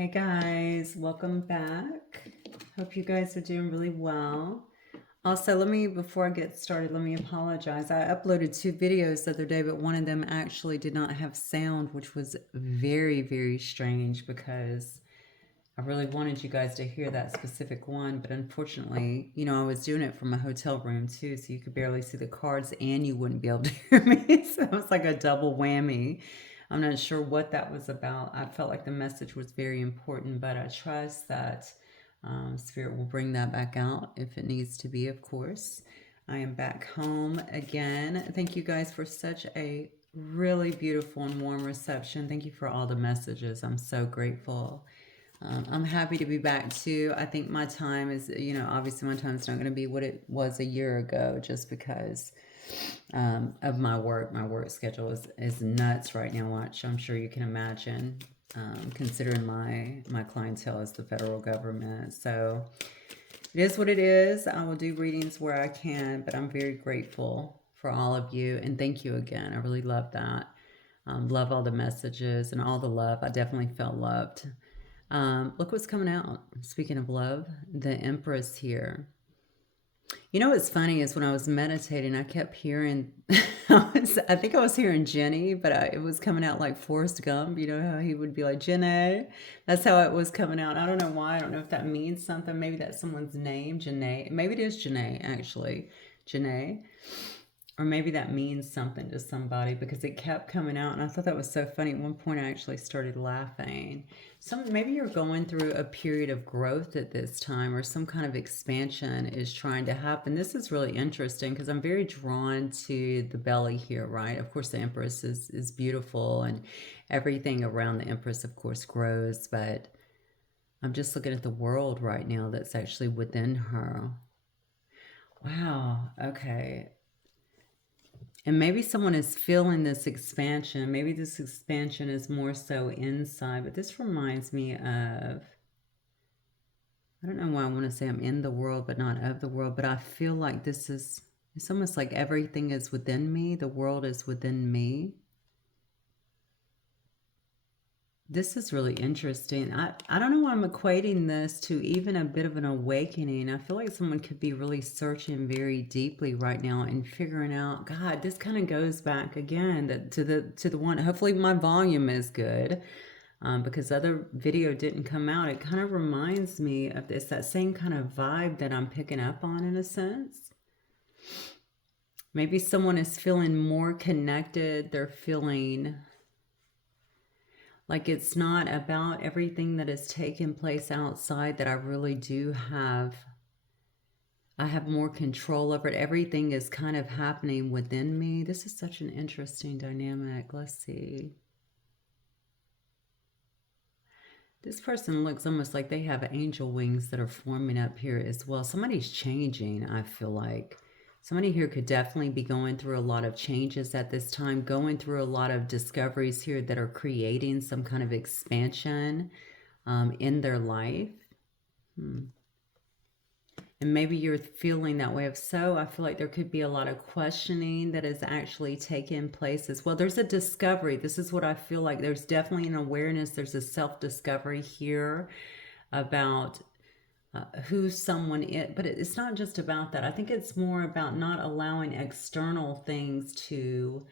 Hey guys, welcome back. Hope you guys are doing really well. Also, before I get started, let me apologize. I uploaded 2 videos the other day, but one of them actually did not have sound, which was very, very strange because I really wanted you guys to hear that specific one. But unfortunately, I was doing it from a hotel room too, so you could barely see the cards and you wouldn't be able to hear me. So it was like a double whammy. I'm not sure what that was about. I felt like the message was very important, but I trust that Spirit will bring that back out if it needs to be, of course. I am back home again. Thank you guys for such a really beautiful and warm reception. Thank you for all the messages. I'm so grateful. I'm happy to be back too. I think my time is, obviously my time is not going to be what it was a year ago just because of my work. My work schedule is nuts right now, which I'm sure you can imagine, considering my clientele is the federal government. So it is what it is. I will do readings where I can, but I'm very grateful for all of you. And thank you again. I really love that. Love all the messages and all the love. I definitely felt loved. Look what's coming out. Speaking of love, the Empress here. You know what's funny is when I was meditating, I kept hearing, I think I was hearing Jenny, but it was coming out like Forrest Gump. You know how he would be like, Jenny? That's how it was coming out. I don't know why. I don't know if that means something. Maybe that's someone's name, Janae. Maybe it is Janae, actually. Janae. Or maybe that means something to somebody because it kept coming out. And I thought that was so funny. At one point, I actually started laughing. Maybe you're going through a period of growth at this time or some kind of expansion is trying to happen. This is really interesting because I'm very drawn to the belly here, right? Of course, the Empress is beautiful and everything around the Empress, of course, grows. But I'm just looking at the world right now that's actually within her. Wow. Okay. And maybe someone is feeling this expansion. Maybe this expansion is more so inside. But this reminds me of, I don't know why I want to say I'm in the world, but not of the world. But I feel like it's almost like everything is within me. The world is within me. This is really interesting. I don't know why I'm equating this to even a bit of an awakening. I feel like someone could be really searching very deeply right now and figuring out, God, this kind of goes back again to the one. Hopefully my volume is good because the other video didn't come out. It kind of reminds me of this, that same kind of vibe that I'm picking up on in a sense. Maybe someone is feeling more connected. They're feeling like it's not about everything that is taking place outside that I really do have. I have more control over it. Everything is kind of happening within me. This is such an interesting dynamic. Let's see. This person looks almost like they have angel wings that are forming up here as well. Somebody's changing, I feel like. Somebody here could definitely be going through a lot of changes at this time, going through a lot of discoveries here that are creating some kind of expansion in their life. And maybe you're feeling that way. If so, I feel like there could be a lot of questioning that is actually taking place as well. There's a discovery. This is what I feel like. There's definitely an awareness. There's a self-discovery here about who someone is, but it's not just about that. I think it's more about not allowing external things to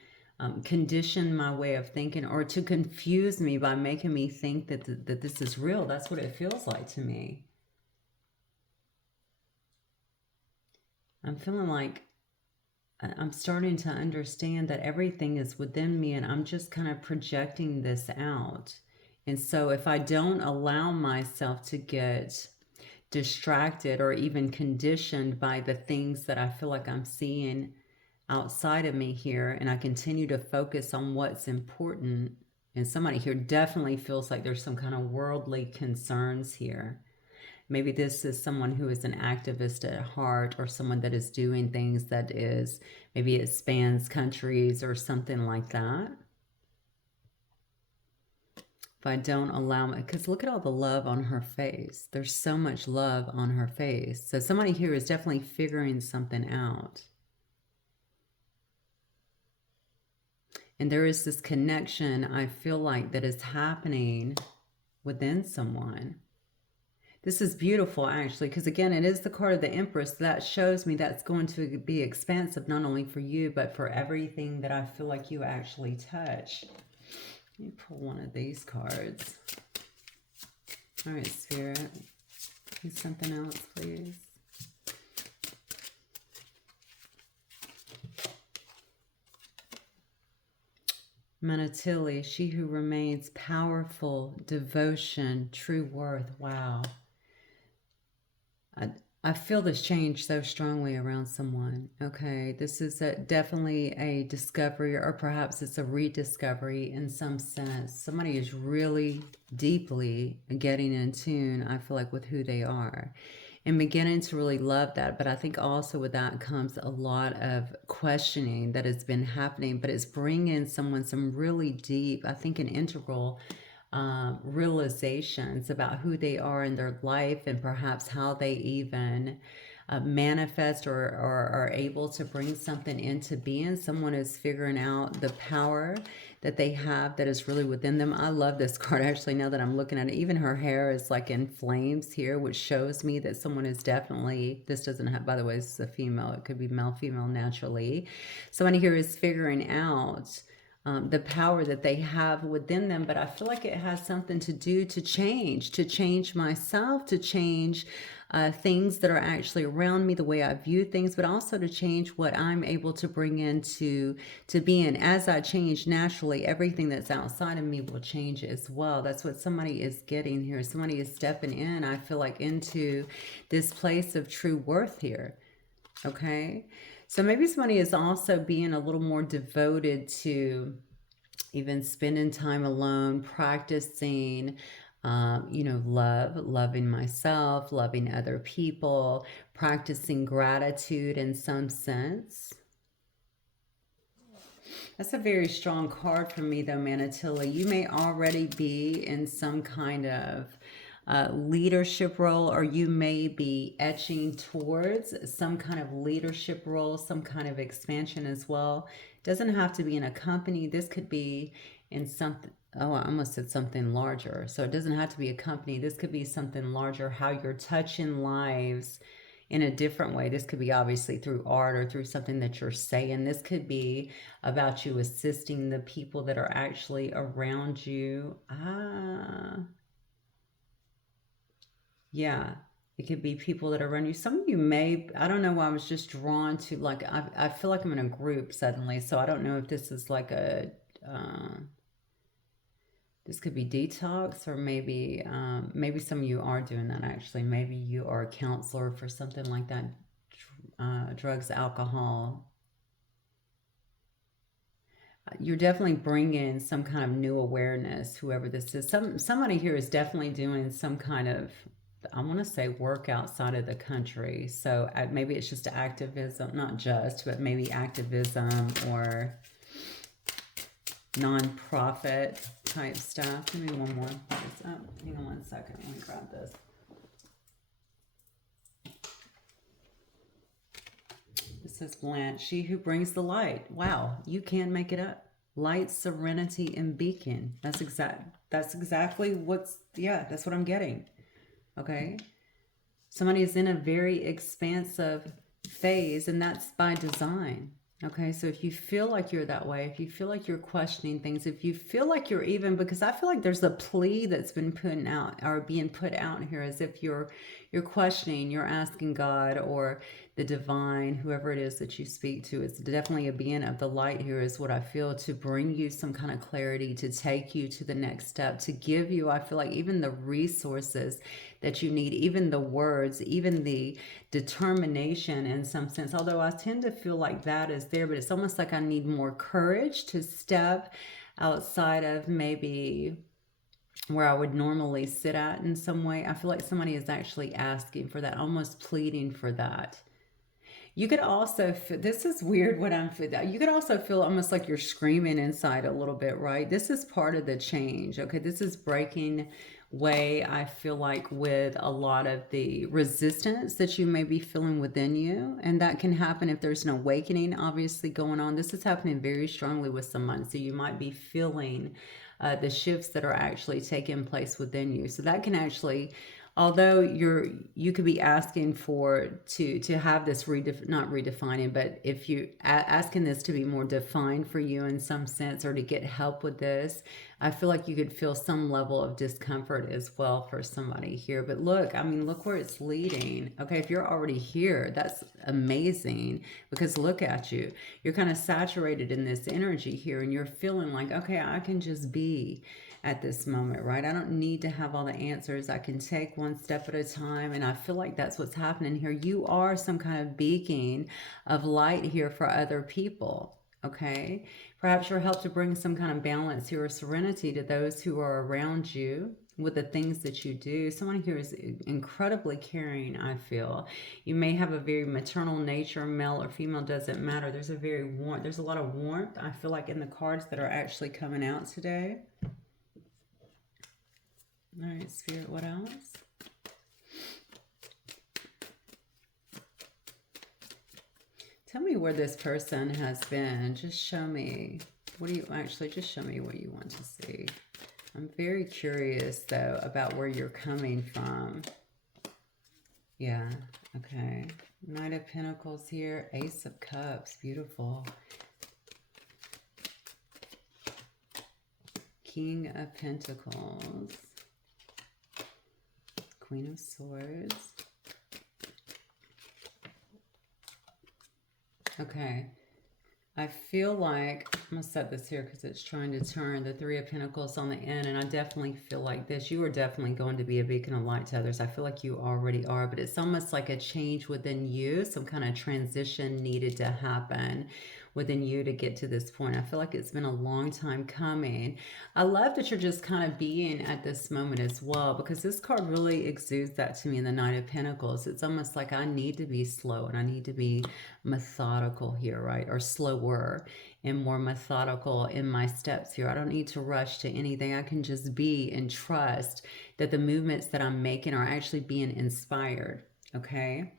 condition my way of thinking or to confuse me by making me think that this is real. That's what it feels like to me. I'm feeling like I'm starting to understand that everything is within me and I'm just kind of projecting this out. And so if I don't allow myself to get distracted or even conditioned by the things that I feel like I'm seeing outside of me here, and I continue to focus on what's important, and somebody here definitely feels like there's some kind of worldly concerns here. Maybe this is someone who is an activist at heart or someone that is doing things that is, maybe it spans countries or something like that. If I don't allow me, because look at all the love on her face. There's so much love on her face. So somebody here is definitely figuring something out. And there is this connection, I feel like, that is happening within someone. This is beautiful, actually, because again, it is the card of the Empress. That shows me that's going to be expansive, not only for you, but for everything that I feel like you actually touch. Let me pull one of these cards. All right, Spirit. Please something else, please. Manatili, she who remains powerful, devotion, true worth. Wow. I feel this change so strongly around someone. Okay, this is definitely a discovery, or perhaps it's a rediscovery in some sense. Somebody is really deeply getting in tune, I feel like, with who they are and beginning to really love that. But I think also with that comes a lot of questioning that has been happening, but it's bringing someone some really deep, I think, an integral realizations about who they are in their life, and perhaps how they even manifest or are able to bring something into being. Someone is figuring out the power that they have that is really within them. I love this card, actually, now that I'm looking at it. Even her hair is like in flames here, which shows me that someone is definitely, this doesn't have, by the way, this is a female. It could be male, female, naturally. Someone here is figuring out the power that they have within them, but I feel like it has something to do to change myself, to change things that are actually around me, the way I view things, but also to change what I'm able to bring into being. As I change naturally, everything that's outside of me will change as well. That's what somebody is getting here. Somebody is stepping in, I feel like, into this place of true worth here. Okay. So maybe somebody is also being a little more devoted to even spending time alone, practicing, loving myself, loving other people, practicing gratitude in some sense. That's a very strong card for me, though, Manatilla. You may already be in some kind of leadership role, or you may be etching towards some kind of leadership role, some kind of expansion as well. It doesn't have to be in a company. This could be in something. Oh, I almost said something larger. So it doesn't have to be a company. This could be something larger, how you're touching lives in a different way. This could be obviously through art or through something that you're saying. This could be about you assisting the people that are actually around you. Yeah, it could be people that are around you. Some of you may, I don't know why I was just drawn to, like, I feel like I'm in a group suddenly. So I don't know if this is like this could be detox, or maybe some of you are doing that actually. Maybe you are a counselor for something like that, drugs, alcohol. You're definitely bringing some kind of new awareness, whoever this is. Somebody here is definitely doing some kind of, I want to say, work outside of the country. So maybe it's just activism, not just, but maybe activism or non-profit type stuff. Give me one more. Oh, hang on one second. Let me grab this. This is Blanche, she who brings the light. Wow, you can't make it up. Light, serenity, and beacon. That's exactly that's what I'm getting. Okay. Somebody is in a very expansive phase, and that's by design. Okay, so if you feel like you're that way, if you feel like you're questioning things, if you feel like you're even, because I feel like there's a plea that's been put out, or being put out here, as if you're questioning, you're asking God or the divine, whoever it is that you speak to. It's definitely a being of the light here, is what I feel, to bring you some kind of clarity, to take you to the next step, to give you, I feel like, even the resources that you need, even the words, even the determination in some sense. Although I tend to feel like that is there, but it's almost like I need more courage to step outside of maybe where I would normally sit at in some way. I feel like somebody is actually asking for that, almost pleading for that. You could also feel, this is weird what I'm feeling. You could also feel almost like you're screaming inside a little bit, right? This is part of the change. Okay, this is breaking way, I feel like, with a lot of the resistance that you may be feeling within you. And that can happen if there's an awakening obviously going on. This is happening very strongly with someone. So you might be feeling the shifts that are actually taking place within you. So that can actually, although you could be asking for to have this not redefining, but if you asking this to be more defined for you in some sense, or to get help with this, I feel like you could feel some level of discomfort as well for somebody here. But look, I mean, look where it's leading. Okay, if you're already here, that's amazing, because look at you. You're kind of saturated in this energy here, and you're feeling like, okay, I can just be at this moment, right? I don't need to have all the answers. I can take one step at a time. And I feel like that's what's happening here. You are some kind of beacon of light here for other people. Okay. Perhaps you're helped to bring some kind of balance here or serenity to those who are around you with the things that you do. Someone here is incredibly caring, I feel. You may have a very maternal nature, male or female, doesn't matter. There's a lot of warmth, I feel like, in the cards that are actually coming out today. All right, Spirit, what else? Tell me where this person has been. Just show me. Just show me what you want to see. I'm very curious, though, about where you're coming from. Yeah, okay. Knight of Pentacles here. Ace of Cups, beautiful. King of Pentacles. Queen of Swords. Okay. I feel like, I'm going to set this here because it's trying to turn the Three of Pentacles on the end, and I definitely feel like this. You are definitely going to be a beacon of light to others. I feel like you already are, but it's almost like a change within you, some kind of transition needed to happen within you to get to this point. I feel like it's been a long time coming. I love that you're just kind of being at this moment as well, because this card really exudes that to me in the Knight of Pentacles. It's almost like I need to be slow and I need to be methodical here, right? Or slower and more methodical in my steps here. I don't need to rush to anything. I can just be and trust that the movements that I'm making are actually being inspired, okay?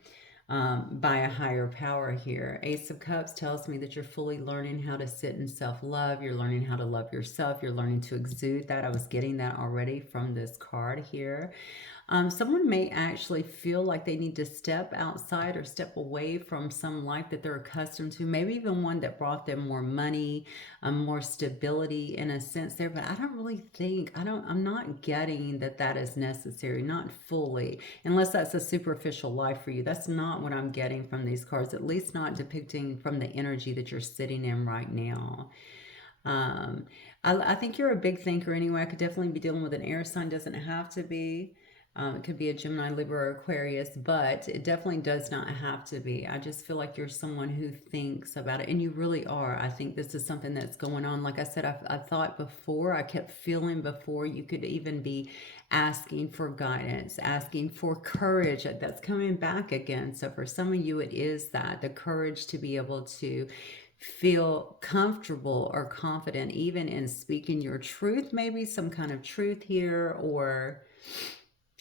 By a higher power here. Ace of Cups tells me that you're fully learning how to sit in self-love. You're learning how to love yourself. You're learning to exude that. I was getting that already from this card here. Someone may actually feel like they need to step outside or step away from some life that they're accustomed to, maybe even one that brought them more money, more stability in a sense there, but I don't really think, I'm not getting that that is necessary, not fully, unless that's a superficial life for you. That's not what I'm getting from these cards, at least not depicting from the energy that you're sitting in right now. I think you're a big thinker anyway. I could definitely be dealing with an air sign, doesn't have to be. It could be a Gemini, Libra, or Aquarius, but it definitely does not have to be. I just feel like you're someone who thinks about it, and you really are. I think this is something that's going on. Like I said, I thought before, I kept feeling before you could even be asking for guidance, asking for courage. That's coming back again. So for some of you, it is that, the courage to be able to feel comfortable or confident even in speaking your truth, maybe some kind of truth here, or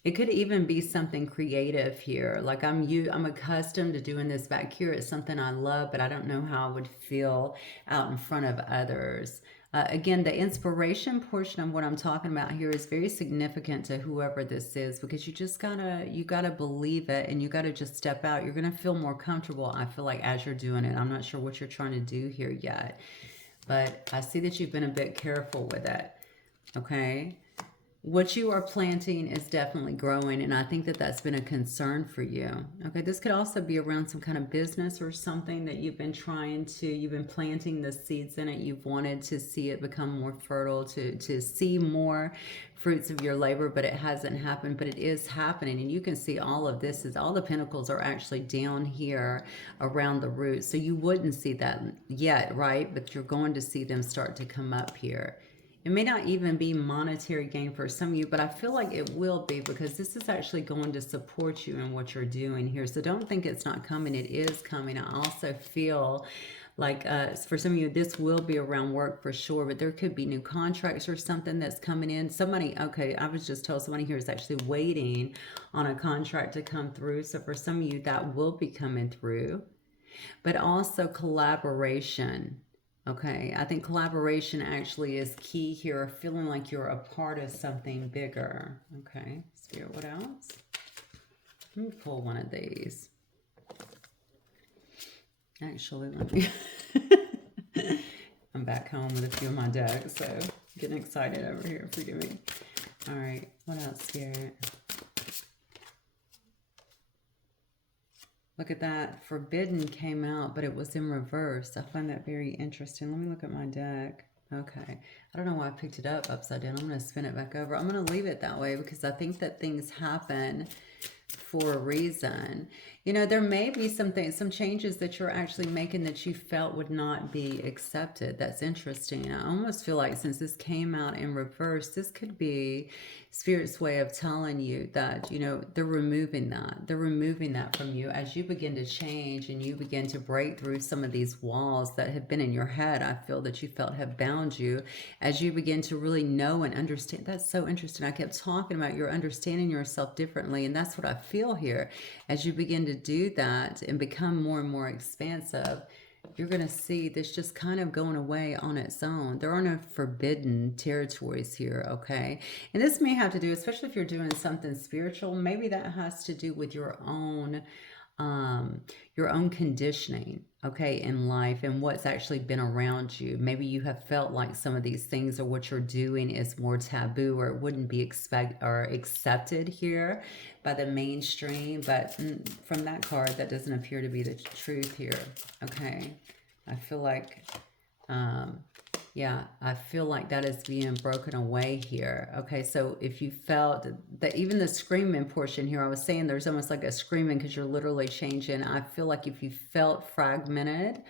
it could even be something creative here. Like I'm accustomed to doing this back here. It's something I love, but I don't know how I would feel out in front of others. Again, the inspiration portion of what I'm talking about here is very significant to whoever this is, because you gotta believe it, and you gotta just step out. You're gonna feel more comfortable, I feel like, as you're doing it. I'm not sure what you're trying to do here yet, but I see that you've been a bit careful with it. Okay. What you are planting is definitely growing, and I think that that's been a concern for you. Okay, this could also be around some kind of business or something that you've been you've been planting the seeds in it. You've wanted to see it become more fertile, to see more fruits of your labor, but it hasn't happened, but it is happening. And you can see all of this, is all the pentacles are actually down here around the roots. So you wouldn't see that yet, right? But you're going to see them start to come up here. It may not even be monetary gain for some of you, but I feel like it will be, because this is actually going to support you in what you're doing here. So don't think it's not coming. It is coming. I also feel like for some of you, this will be around work for sure, but there could be new contracts or something that's coming in. Somebody, okay, I was just told somebody here is actually waiting on a contract to come through. So for some of you, that will be coming through. But also collaboration. Okay, I think collaboration actually is key here, feeling like you're a part of something bigger. Okay, Spirit, what else? Let me pull one of these. Actually, let me... I'm back home with a few of my decks, so getting excited over here. Forgive me. All right, what else, Spirit? Look at that. Forbidden came out, but it was in reverse. I find that very interesting. Let me look at my deck. Okay. I don't know why I picked it up upside down. I'm going to spin it back over. I'm going to leave it that way because I think that things happen for a reason. You know, there may be some things, some changes that you're actually making that you felt would not be accepted. That's interesting. I almost feel like since this came out in reverse, this could be Spirit's way of telling you that, you know, they're removing that. They're removing that from you as you begin to change and you begin to break through some of these walls that have been in your head. I feel that you felt have bound you as you begin to really know and understand. That's so interesting. I kept talking about you're understanding yourself differently. And that's what I feel here. As you begin to do that and become more and more expansive, you're going to see this just kind of going away on its own. There are no forbidden territories here, okay? And this may have to do, especially if you're doing something spiritual, maybe that has to do with your own conditioning, okay, in life and what's actually been around you. Maybe you have felt like some of these things or what you're doing is more taboo or it wouldn't be accepted here by the mainstream. But from that card, that doesn't appear to be the truth here, okay? I feel like yeah, I feel like that is being broken away here. Okay, so if you felt that even the screaming portion here, I was saying there's almost like a screaming because you're literally changing. I feel like if you felt fragmented,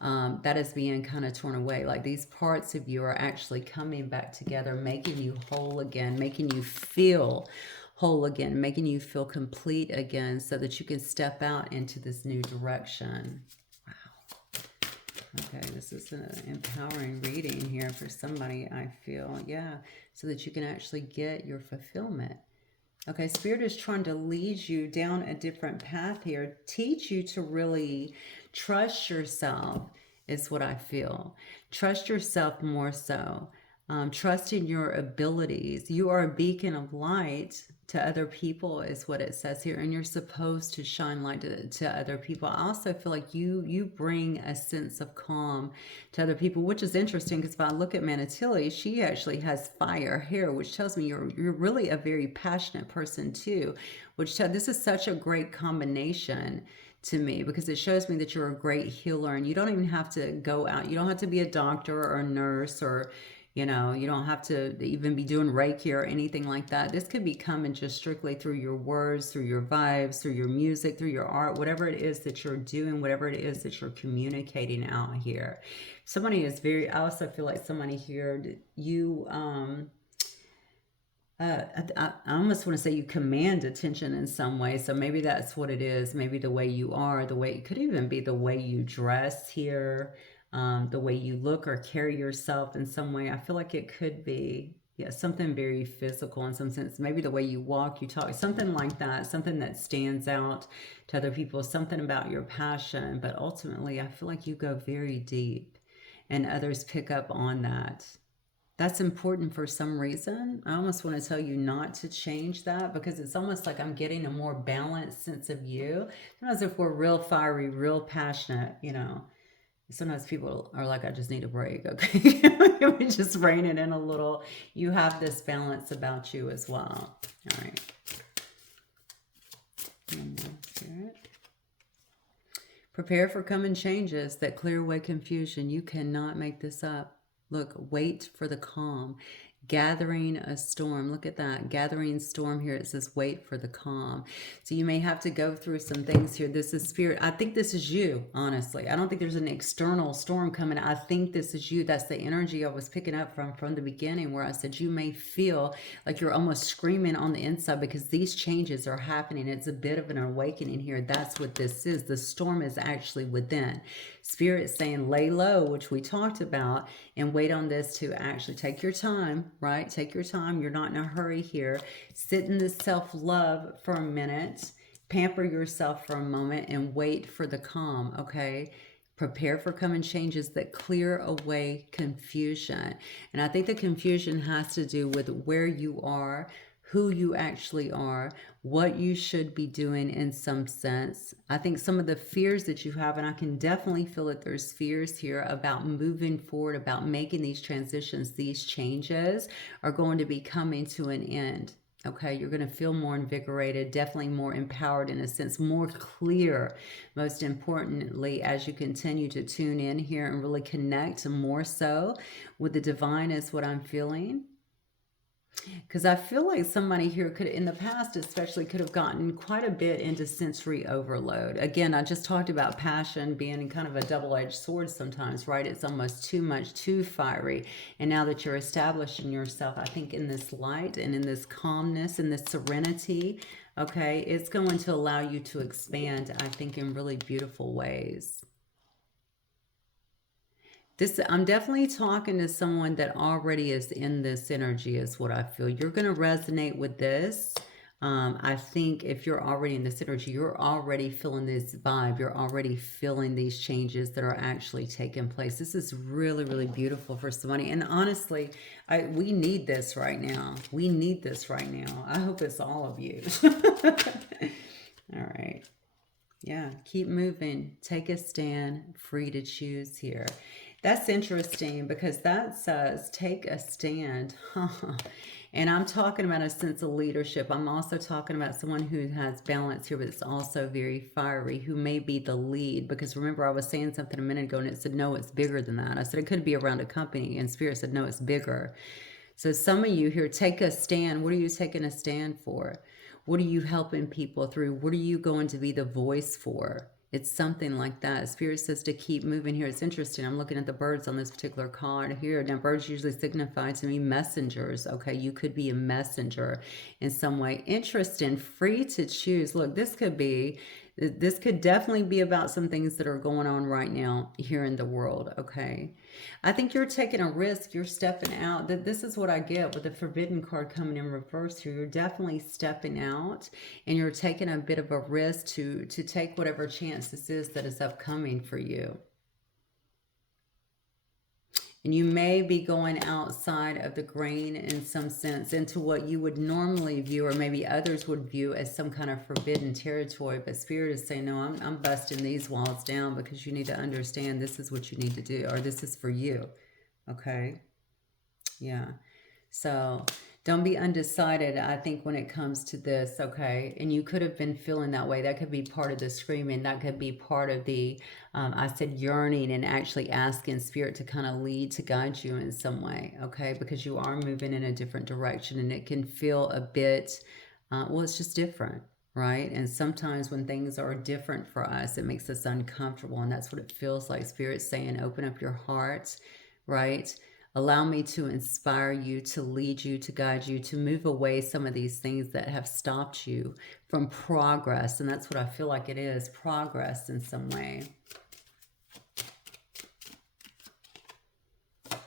that is being kind of torn away. Like these parts of you are actually coming back together, making you whole again, making you feel whole again, making you feel complete again so that you can step out into this new direction. Okay, this is an empowering reading here for somebody, I feel. Yeah, so that you can actually get your fulfillment. Okay, Spirit is trying to lead you down a different path here. Teach you to really trust yourself is what I feel. Trust yourself more so. Trust in your abilities. You are a beacon of light to other people is what it says here. And you're supposed to shine light to other people. I also feel like you bring a sense of calm to other people, which is interesting because if I look at Manatili, she actually has fire here, which tells me you're really a very passionate person too, which this is such a great combination to me because it shows me that you're a great healer and you don't even have to go out. You don't have to be a doctor or a nurse or, you know, you don't have to even be doing Reiki or anything like that. This could be coming just strictly through your words, through your vibes, through your music, through your art, whatever it is that you're doing, whatever it is that you're communicating out here. Somebody is very, I also feel like somebody here, you, I almost want to say you command attention in some way. So maybe that's what it is. Maybe the way you are, the way, it could even be the way you dress here, the way you look or carry yourself in some way. I feel like it could be, yeah, something very physical in some sense. Maybe the way you walk, you talk, something like that, something that stands out to other people, something about your passion. But ultimately, I feel like you go very deep and others pick up on that. That's important for some reason. I almost want to tell you not to change that because it's almost like I'm getting a more balanced sense of you. Sometimes if we're real fiery, real passionate, you know, sometimes people are like, I just need a break. Okay. We just rein it in a little. You have this balance about you as well. All right. Prepare for coming changes that clear away confusion. You cannot make this up. Look, wait for the calm. Gathering a storm. Look at that. Gathering storm here. It says wait for the calm. So you may have to go through some things here. This is spirit. I think this is you, honestly. I don't think there's an external storm coming. I think this is you. That's the energy I was picking up from the beginning where I said you may feel like you're almost screaming on the inside because these changes are happening. It's a bit of an awakening here. That's what this is. The storm is actually within. Spirit saying lay low, which we talked about, and wait on this to actually take your time, right? Take your time. You're not in a hurry here. Sit in this self-love for a minute. Pamper yourself for a moment and wait for the calm, okay? Prepare for coming changes that clear away confusion. And I think the confusion has to do with where you are, who you actually are, what you should be doing in some sense. I think some of the fears that you have, and I can definitely feel that there's fears here about moving forward, about making these transitions, these changes are going to be coming to an end. Okay, you're going to feel more invigorated, definitely more empowered in a sense, more clear, most importantly, as you continue to tune in here and really connect more so with the divine is what I'm feeling. Because I feel like somebody here could, in the past especially, could have gotten quite a bit into sensory overload. Again, I just talked about passion being kind of a double-edged sword sometimes, right? It's almost too much, too fiery. And now that you're establishing yourself, I think in this light and in this calmness and this serenity, okay, it's going to allow you to expand, I think, in really beautiful ways. I'm definitely talking to someone that already is in this energy is what I feel. You're going to resonate with this. I think if you're already in this energy, you're already feeling this vibe. You're already feeling these changes that are actually taking place. This is really, really beautiful for somebody. And honestly, we need this right now. We need this right now. I hope it's all of you. All right. Yeah, keep moving. Take a stand. Free to choose here. That's interesting because that says take a stand. And I'm talking about a sense of leadership. I'm also talking about someone who has balance here, but it's also very fiery, who may be the lead. Because remember, I was saying something a minute ago and it said, no, it's bigger than that. I said it could be around a company, and Spirit said, no, it's bigger. So some of you here, take a stand. What are you taking a stand for? What are you helping people through? What are you going to be the voice for? It's something like that. Spirit says to keep moving here. It's interesting. I'm looking at the birds on this particular card here. Now, birds usually signify to me messengers. Okay, you could be a messenger in some way. Interesting. Free to choose. Look, this could definitely be about some things that are going on right now here in the world. Okay, I think you're taking a risk. You're stepping out. This is what I get with the Forbidden card coming in reverse here. You're definitely stepping out and you're taking a bit of a risk to take whatever chance this is that is upcoming for you. And you may be going outside of the grain in some sense into what you would normally view, or maybe others would view as some kind of forbidden territory. But Spirit is saying, no, I'm busting these walls down because you need to understand this is what you need to do, or this is for you. Okay? Yeah. So don't be undecided, I think, when it comes to this, okay? And you could have been feeling that way. That could be part of the screaming. That could be part of the, I said, yearning and actually asking Spirit to kind of lead, to guide you in some way, okay? Because you are moving in a different direction and it can feel a bit, well, it's just different, right? And sometimes when things are different for us, it makes us uncomfortable. And that's what it feels like. Spirit's saying, open up your heart, right? Allow me to inspire you, to lead you, to guide you, to move away some of these things that have stopped you from progress. And that's what I feel like it is, progress in some way.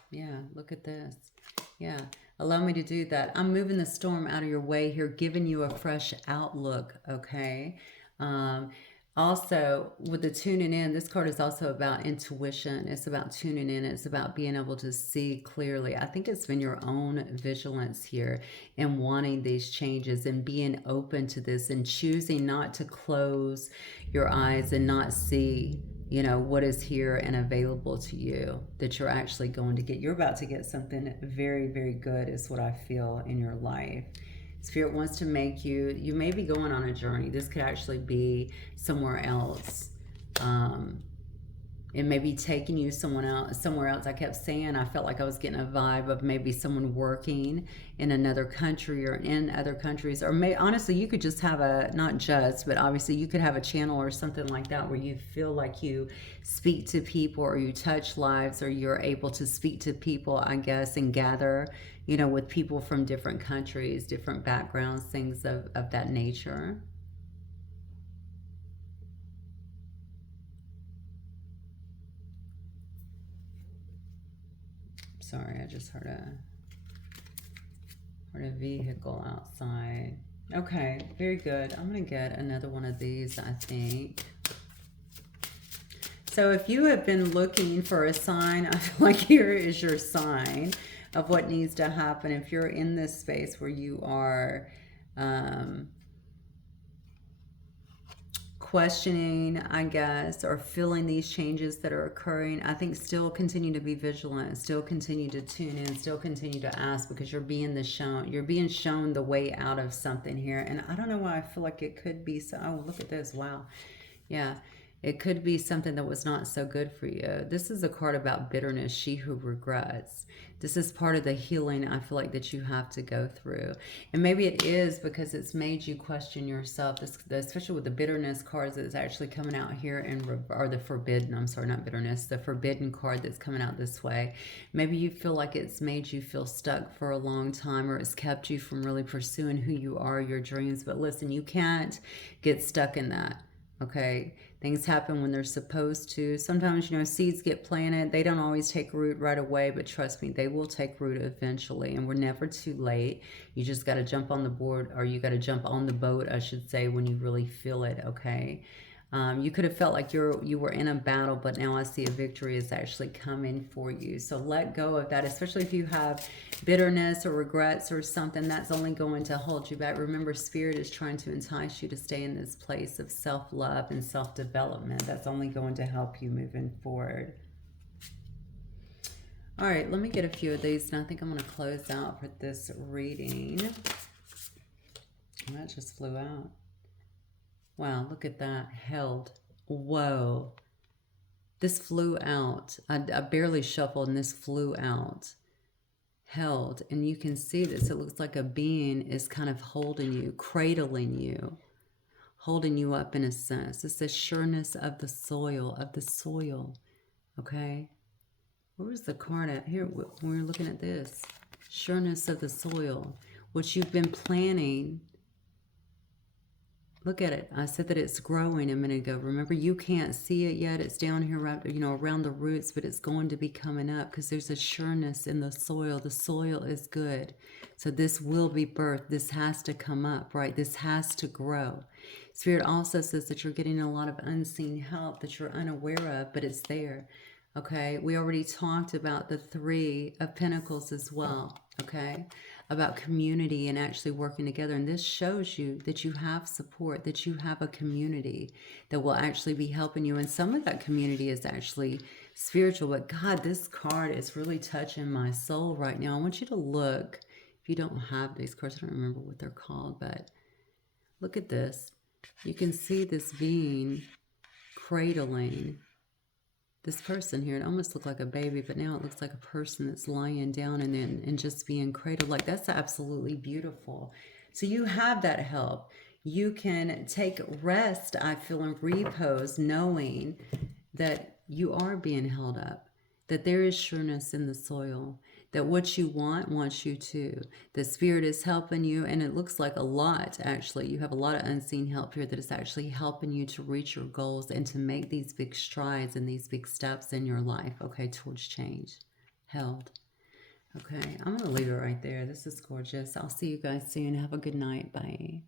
Yeah, look at this. Yeah, allow me to do that. I'm moving the storm out of your way here, giving you a fresh outlook, okay? Also, with the tuning in, this card is also about intuition. It's about tuning in. It's about being able to see clearly. I think it's been your own vigilance here and wanting these changes and being open to this and choosing not to close your eyes and not see, you know, what is here and available to you that you're actually going to get. You're about to get something very, very good is what I feel in your life. Spirit wants to make you, you may be going on a journey. This could actually be somewhere else. It may be taking you somewhere else. I kept saying, I felt like I was getting a vibe of maybe someone working in another country or in other countries. Or honestly, you could just have not just, but obviously you could have a channel or something like that where you feel like you speak to people or you touch lives or you're able to speak to people, I guess, and gather, you know, with people from different countries, different backgrounds, things of that nature. Sorry, I just heard a vehicle outside. Okay, very good. I'm going to get another one of these, I think. So if you have been looking for a sign, I feel like here is your sign of what needs to happen. If you're in this space where you are questioning, I guess, or feeling these changes that are occurring, I think still continue to be vigilant, still continue to tune in, still continue to ask, because you're being shown the way out of something here. And I don't know why I feel like it could be so. Oh, look at this. Wow. Yeah. It could be something that was not so good for you. This is a card about bitterness, she who regrets. This is part of the healing I feel like that you have to go through. And maybe it is because it's made you question yourself, especially with the bitterness cards that's actually coming out here, or the forbidden, I'm sorry, not bitterness, the forbidden card that's coming out this way. Maybe you feel like it's made you feel stuck for a long time, or it's kept you from really pursuing who you are, your dreams. But listen, you can't get stuck in that. Okay, things happen when they're supposed to. Sometimes, seeds get planted. They don't always take root right away, but trust me, they will take root eventually, and we're never too late. You just got to jump on the board, or you got to jump on the boat, I should say, when you really feel it, okay? You could have felt like you were in a battle, but now I see a victory is actually coming for you. So let go of that, especially if you have bitterness or regrets or something. That's only going to hold you back. Remember, Spirit is trying to entice you to stay in this place of self-love and self-development. That's only going to help you moving forward. All right, let me get a few of these, and I think I'm going to close out for this reading. That just flew out. Wow, look at that. Held. Whoa. This flew out. I barely shuffled and this flew out. Held. And you can see this. It looks like a being is kind of holding you, cradling you, holding you up in a sense. It's the sureness of the soil, Okay? Where was the card at? Here, when we're looking at this. Sureness of the soil, which you've been planning. Look at it. I said that it's growing a minute ago. Remember, you can't see it yet. It's down here, around the roots, but it's going to be coming up because there's a sureness in the soil. The soil is good. So this will be birthed. This has to come up, right? This has to grow. Spirit also says that you're getting a lot of unseen help that you're unaware of, but it's there. Okay, we already talked about the Three of Pentacles as well, okay, about community and actually working together. And this shows you that you have support, that you have a community that will actually be helping you. And some of that community is actually spiritual. But God, this card is really touching my soul right now. I want you to look, if you don't have these cards, I don't remember what they're called, but look at this. You can see this being cradling this person here. It almost looked like a baby, but now it looks like a person that's lying down and just being cradled. Like, that's absolutely beautiful. So you have that help. You can take rest, I feel, and repose, knowing that you are being held up, that there is sureness in the soil, that what you want wants you to. The Spirit is helping you, and it looks like a lot, actually. You have a lot of unseen help here that is actually helping you to reach your goals and to make these big strides and these big steps in your life, okay, towards change. Held. Okay, I'm going to leave it right there. This is gorgeous. I'll see you guys soon. Have a good night. Bye.